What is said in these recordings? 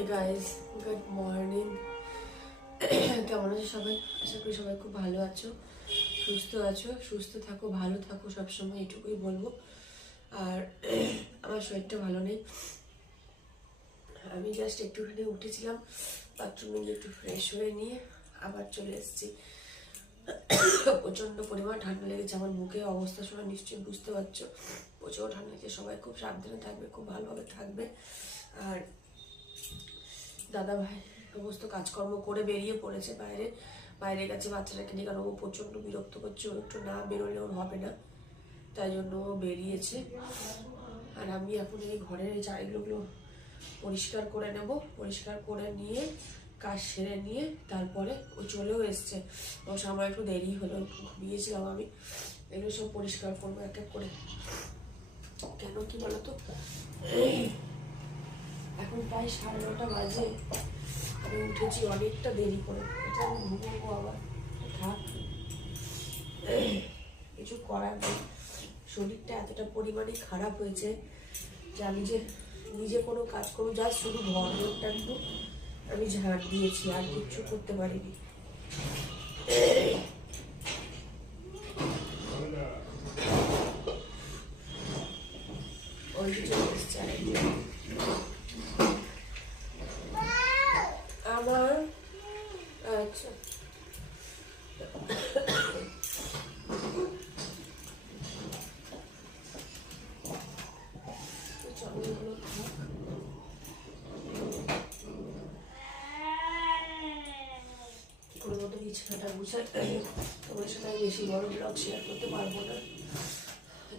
Hey guys, good morning. কেমন আছো সবাই? আশা করি সবাই খুব ভালো আছো, সুস্থ আছো। সুস্থ থাকো, ভালো থাকো, সবসময় এটুকুই বলবো। আর আমার শরীরটা ভালো নেই। আমি জাস্ট একটুখানি উঠেছিলাম, বাথরুমে গিয়ে একটু ফ্রেশ হয়ে নিয়ে আবার চলে এসেছি। প্রচণ্ড পরিমাণ ঠান্ডা লেগেছে। আমার মুখে অবস্থা শুনে নিশ্চয়ই বুঝতে পারছো, প্রচুর ঠান্ডা লেগেছে। সবাই খুব সাবধানে থাকবে, খুব ভালোভাবে থাকবে। আর দাদা ভাই সমস্ত কাজকর্ম করে বেরিয়ে পড়েছে বাইরে গেছে বাচ্চাটাকে নিয়ে, কারণ ও প্রচণ্ড বিরক্ত করছে। ও একটু না বেরোলে ওর হবে না, তাই জন্য ও বেরিয়েছে। আর আমি এখন এই ঘরের এই জায়গাগুলো পরিষ্কার করে নেব। পরিষ্কার করে নিয়ে কাজ সেরে নিয়ে তারপরে ও চলেও এসছে। ও সময় একটু দেরি হলো, একটু ঘুমিয়েছিলাম আমি। এগুলো সব পরিষ্কার করবো এক এক করে। কেন কি বলতো, এখন প্রায় 9:30 বাজে। আমি উঠেছি অনেকটা দেরি করে। এটা আমি ঘুমবো আবার, থাক, কিছু করার নেই। শরীরটা এতটা পরিমাণে খারাপ হয়েছে যে আমি যে নিজে কোনো কাজ করবো, যা শুধু ঘরটা একটু আমি ঝাড় দিয়েছি, আর কিচ্ছু করতে পারিনি। ওই যে চলে এসছে আমার। আচ্ছা, বিছানাটা গুছাই। তোমার সাথে আমি বেশি বড় ব্লগ শেয়ার করতে পারবো না,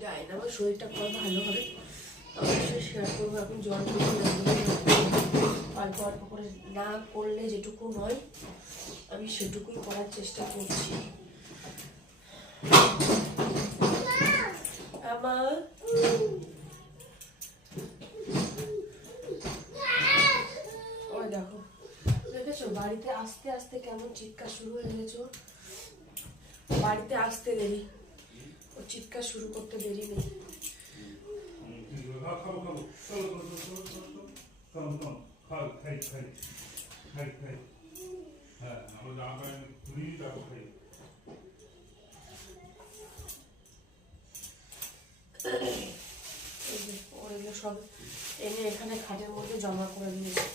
জানি না আমার শরীরটা কত ভালো হবে। অবশ্যই শেয়ার করবো। এখন জল অল্প অল্প করে না করলে যেটুকু নয়, আমি সেটুকুই করার চেষ্টা করছি। আমার ওই দেখো, দেখেছো বাড়িতে আস্তে আস্তে কেমন চিৎকার শুরু হয়ে গেছে। বাড়িতে আসতে দেরি, ও চিৎকার শুরু করতে দেরি নেই। ওইগুলো সব এনে এখানে খাটের মধ্যে জমা করে দিয়েছে।